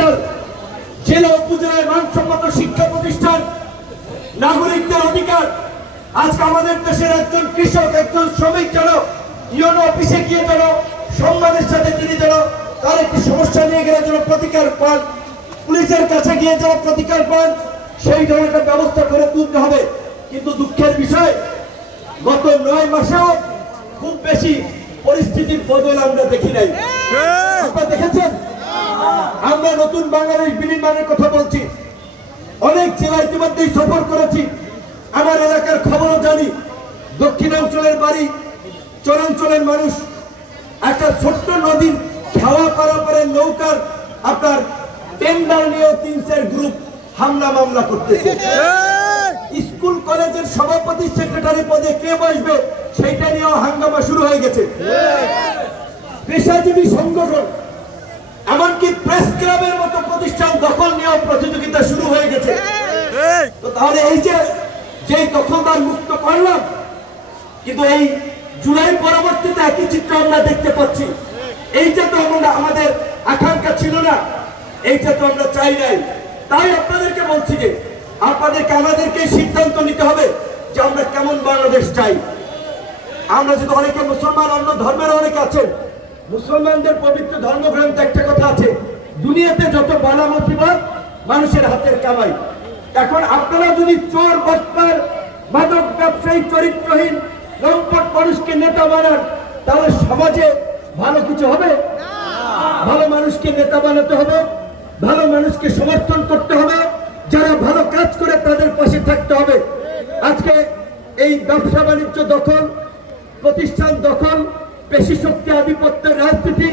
Hospital, জেলা উপজেলায় মানসম্মত শিক্ষা প্রতিষ্ঠান, নাগরিকদের অধিকার। আজকে আমাদের দেশের একজন কৃষক, একজন শ্রমিক যেন ইউনো অফিসে গিয়ে যেন সম্মানের সাথে তিনি যেন তার একটি সমস্যা নিয়ে গেলে যেন প্রতিকার পান, পুলিশের কাছে গিয়ে যেন প্রতিকার পান, সেই ধরনের একটা ব্যবস্থা করে তুলতে হবে। কিন্তু দুঃখের বিষয়, গত 9 মাসেও খুব বেশি পরিস্থিতির বদল আমরা দেখি নাই। আপনারা দেখেছেন, আমরা নতুন বাংলাদেশ বিনির্মাণের কথা বলছি, অনেক জেলা ইতিমধ্যেই সফর করেছি, আমার এলাকার খবরও জানি। দক্ষিণাঞ্চলের বাড়ি, চরাঞ্চলের মানুষ একটা ছোট্ট নদীর খেওয়া পারাপারের নৌকার আপনার টেন্ডার নিয়েও 3-4 গ্রুপ হামলা মামলা করতেছে। স্কুল কলেজের সভাপতি সেক্রেটারি পদে কে বসবে সেইটা নিয়েও হাঙ্গামা শুরু হয়ে গেছে। পেশাজীবী সংগঠন, এমনকি প্রেস ক্লাবের মতো প্রতিষ্ঠান দখল নিয়েও প্রতিযোগিতা শুরু হয়ে গেছে। তো তাহলে এই যে দখলদার মুক্ত করলাম, কিন্তু এই জুলাই পরবর্তীতে একই চিত্র আমরা দেখতে পাচ্ছি। এইটা তো আমাদের আকাঙ্ক্ষা ছিল না, এইটা তো আমরা চাই নাই। তাই আপনাদেরকে বলছি যে আমাদেরকে সিদ্ধান্ত নিতে হবে যে আমরা কেমন বাংলাদেশ চাই। আমরা যদি অনেকে মুসলমান, অন্য ধর্মের অনেকে আছেন, মুসলমানদের পবিত্র ধর্মগ্রন্থ একটা কথা আছে, দুনিয়াতে যত বালা মুসিবত মানুষের হাতের কামাই। এখন আপনারা যদি চোর, বদমার, মাদক ব্যবসায়ী, চরিত্রহীন, লম্পট মানুষকে নেতা বানান, তাহলে সমাজে ভালো কিছু হবে? ভালো মানুষকে নেতা বানাতে হবে, ভালো মানুষকে সমর্থন করতে হবে, যারা ভালো কাজ করে তাদের পাশে থাকতে হবে। আজকে এই ব্যবসা বাণিজ্য দখল, প্রতিষ্ঠান দখল, পেশি শক্তি, আধিপত্যের রাজনীতি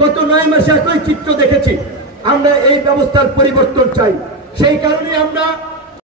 গত 9 মাসে একই চিত্র দেখেছি। আমরা এই ব্যবস্থার পরিবর্তন চাই। সেই কারণে আমরা